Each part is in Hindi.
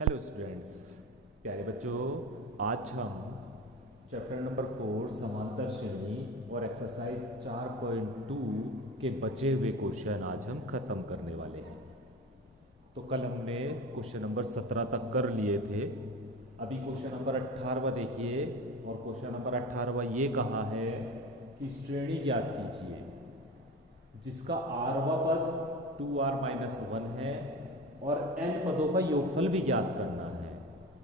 हेलो स्टूडेंट्स, प्यारे बच्चों। आज हम चैप्टर नंबर 4 समांतर श्रेणी और एक्सरसाइज 4.2 के बचे हुए क्वेश्चन आज हम ख़त्म करने वाले हैं। तो कल हमने क्वेश्चन नंबर 17 तक कर लिए थे। अभी क्वेश्चन नंबर 18वां देखिए, और क्वेश्चन नंबर 18वां ये कहा है कि श्रेणी ज्ञात कीजिए जिसका आरवा पद 2r माइनस 1 है और n पदों का योगफल भी ज्ञात करना है।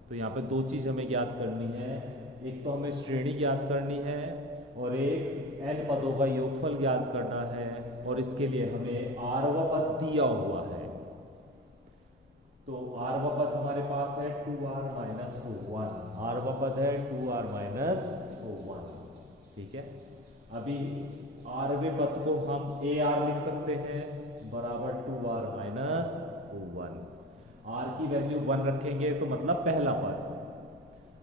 तो यहाँ पे दो चीज़ हमें ज्ञात करनी है, एक तो हमें श्रेणी ज्ञात करनी है और एक n पदों का योगफल ज्ञात करना है, और इसके लिए हमें आरवा पद दिया हुआ है। तो आरवा पद हमारे पास है 2r माइनस 1, आरवा पद है 2r माइनस 1। ठीक है, अभी आरवे पद को हम ए आर लिख सकते हैं बराबर 2r माइनस 1। आर की वैल्यू 1 रखेंगे तो मतलब पहला पद,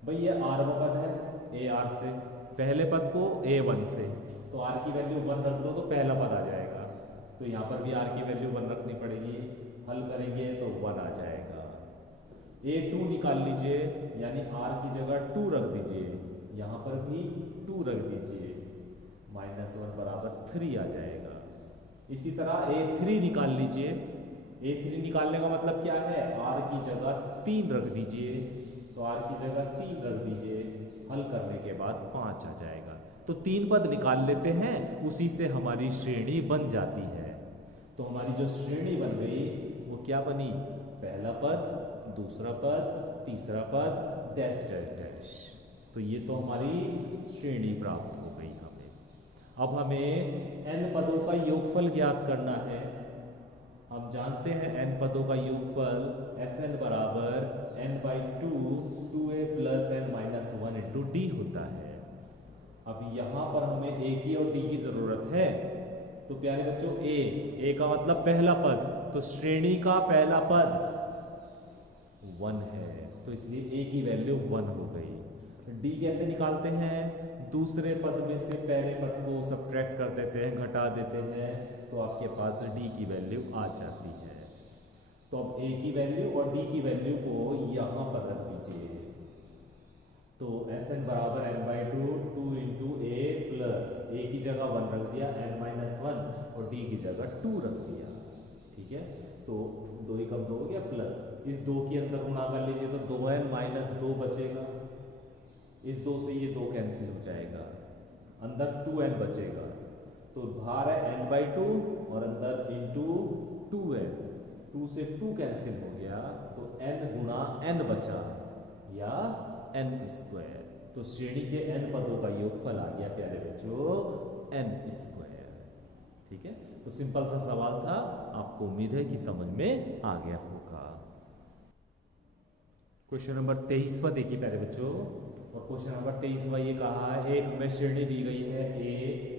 भाई ये आरवा पद है ए आर से, पहले पद को ए 1 से, तो आर की वैल्यू 1 रख दो तो पहला पद आ जाएगा। तो यहाँ पर भी आर की वैल्यू 1 रखनी पड़ेगी, हल करेंगे तो 1 आ जाएगा। ए 2 निकाल लीजिए, यानी आर की जगह 2 रख दीजिए, यहाँ पर भी 2 रख दीजिए, माइनस 1 बराबर 3 आ जाएगा। इसी तरह ए 3 निकाल लीजिए, ए 3 निकालने का मतलब क्या है, आर की जगह 3 रख दीजिए, तो आर की जगह 3 रख दीजिए, हल करने के बाद 5 आ जाएगा। तो 3 पद निकाल लेते हैं, उसी से हमारी श्रेणी बन जाती है। तो हमारी जो श्रेणी बन गई वो क्या बनी, पहला पद, दूसरा पद, तीसरा पद, डैश डैश डैश। तो ये तो हमारी श्रेणी प्राप्त हो गई हमें। अब हमें n पदों का योगफल ज्ञात करना है। हम जानते हैं n पदों का योगफल Sn बराबर n by 2a plus n minus 1 into D होता है। अब यहाँ पर हमें a की और d की जरूरत है। तो प्यारे बच्चों, a का मतलब पहला पद, तो श्रेणी का पहला पद 1 है, तो इसलिए a की वैल्यू 1 हो गई। d कैसे निकालते हैं, दूसरे पद में से पहले पद को सब्ट्रैक्ट कर देते हैं, घटा देते हैं, तो आपके पास d की वैल्यू आ जाती है। तो अब a की वैल्यू और d की वैल्यू को यहाँ पर रख दीजिए। तो Sn बराबर n by 2 into a plus a की जगह 1 रख दिया, n माइनस 1, और d की जगह 2 रख दिया। ठीक है, तो 2 एकम 2 हो गया, प्लस इस 2 के अंदर गुणा कर लीजिए तो 2n माइनस 2 बचेगा, इस 2 से ये 2 कैंसिल हो जाएगा, अंदर 2n बचेगा, तो बाहर है n बाई 2 और अंदर इंटू 2n, 2 से 2 कैंसिल हो गया, तो n गुणा n बचा या n स्क्वायर। तो श्रेणी के n पदों का योगफल आ गया प्यारे बच्चों n स्क्वायर। ठीक है, तो सिंपल सा सवाल था, आपको उम्मीद है कि समझ में आ गया होगा। क्वेश्चन नंबर 23वां देखिए प्यारे बच्चों, और क्वेश्चन नंबर 23वां ये कहा है, एक हमें श्रेणी दी गई है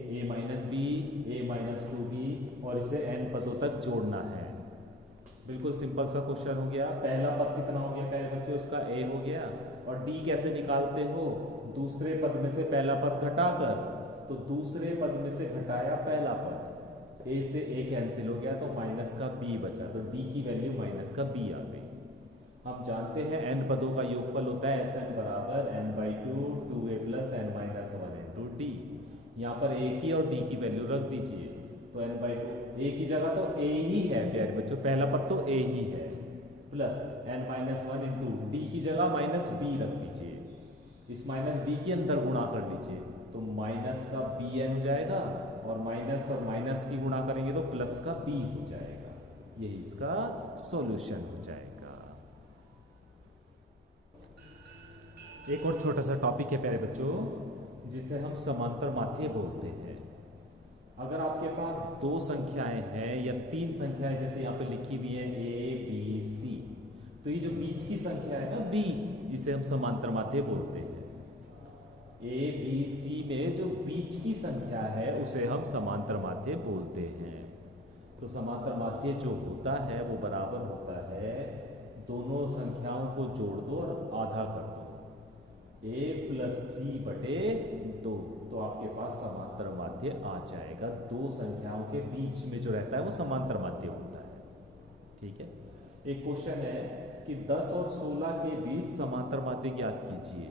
ए माइनस बी, ए माइनस 2b, और इसे n पदों तक जोड़ना है। बिल्कुल सिंपल सा क्वेश्चन हो गया। पहला पद कितना हो गया प्यारे बच्चों, इसका a हो गया, और d कैसे निकालते हो, दूसरे पद में से पहला पद घटाकर, तो दूसरे पद में से घटाया पहला पद, a से a कैंसिल हो गया तो माइनस का b बचा, तो d की वैल्यू माइनस का b आ गई। हम जानते हैं n पदों का योगफल होता है Sn बराबर n by 2 2a plus n minus 1 into D. यहाँ पर a की और d की वैल्यू रख दीजिए, तो n बाई 2, a की जगह तो a ही है प्यारे बच्चों, पहला पद तो a ही है, plus n minus 1 into D की जगह माइनस b रख दीजिए, इस माइनस b के अंदर गुणा कर लीजिए, तो माइनस का bn हो जाएगा, और माइनस और माइनस की गुणा करेंगे तो प्लस का b हो जाएगा। यही इसका सॉल्यूशन हो जाएगा। एक और छोटा सा टॉपिक है प्यारे बच्चों, जिसे हम समांतर माध्य बोलते हैं। अगर आपके पास दो संख्याएं हैं या तीन संख्याएं, जैसे यहाँ पे लिखी हुई है ए बी सी, तो ये जो बीच की संख्या है ना बी, इसे हम समांतर माध्य बोलते हैं। ए बी सी में जो बीच की संख्या है उसे हम समांतर माध्य बोलते हैं। तो समांतर माध्य जो होता है वो बराबर होता है, दोनों संख्याओं को जोड़ दो और आधा कर दो, a प्लस सी बटे 2, तो आपके पास समांतर माध्य आ जाएगा। दो संख्याओं के बीच में जो रहता है वो समांतर माध्य होता है। ठीक है, एक क्वेश्चन है कि 10 और 16 के बीच समांतर माध्य ज्ञात कीजिए।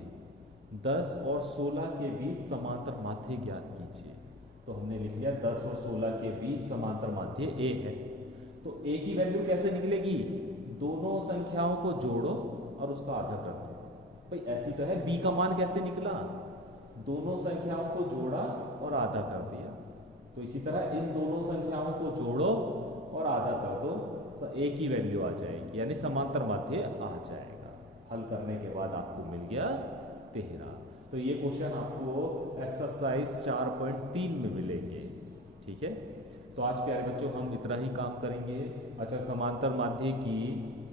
10 और 16 के बीच समांतर माध्य ज्ञात कीजिए। तो हमने लिख लिया 10 और 16 के बीच समांतर माध्य ए है। तो ए की वैल्यू कैसे निकलेगी? दोनों संख्याओं को जोड़ो और उसका आधा कर दो। भाई ऐसी तो है, बी का मान कैसे निकला? दोनों संख्याओं को जोड़ा और आधा कर दिया। तो इसी तरह इन दोनों संख्याओं को जोड़ो और आधा कर दो, ए की वैल्यू आ जाएगी, यानी समांतर माध्य आ जाएगा। हल करने के बाद आपको मिल गया 13। तो ये क्वेश्चन आपको एक्सरसाइज 4.3 में मिलेंगे। ठीक है, तो आज प्यारे बच्चों हम इतना ही काम करेंगे। अच्छा, समांतर माध्य की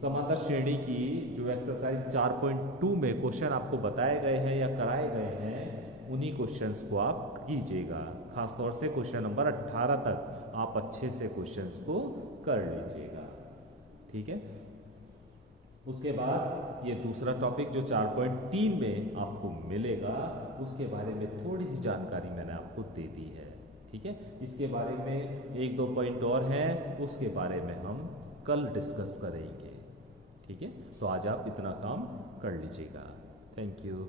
समांतर श्रेणी की जो एक्सरसाइज 4.2 में क्वेश्चन आपको बताए गए हैं या कराए गए हैं, उन्हीं क्वेश्चंस को आप कीजिएगा। खासतौर से क्वेश्चन नंबर 18 तक आप अच्छे से क्वेश्चंस को कर लीजिएगा। ठीक है, उसके बाद ये दूसरा टॉपिक जो 4.3 में आपको मिलेगा, उसके बारे में थोड़ी सी जानकारी मैंने आपको दे दी है। ठीक है, इसके बारे में 1-2 पॉइंट और हैं, उसके बारे में हम कल डिस्कस करेंगे। ठीक है, तो आज आप इतना काम कर लीजिएगा। Thank you.